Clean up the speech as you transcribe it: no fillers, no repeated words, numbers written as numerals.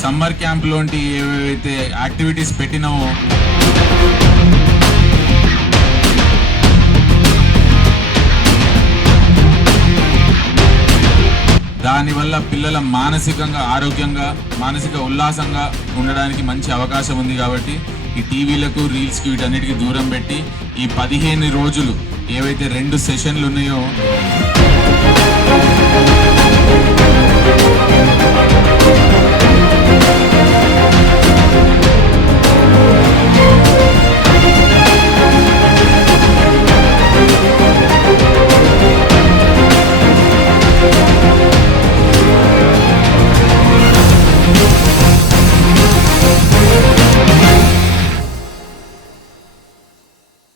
Summer camp లోంటి ఏవైతే activities పెట్టినామో దానివల్ల పిల్లల మానసికంగా ఆరోగ్యంగా మానసిక ఉల్లాసంగా ఉండడానికి మంచి అవకాశం ఉంది. కాబట్టి ఈ టీవీలకు రీల్స్కి వీటన్నిటికీ దూరం పెట్టి ఈ 15 రోజులు ఏవైతే 2 సెషన్లు ఉన్నాయో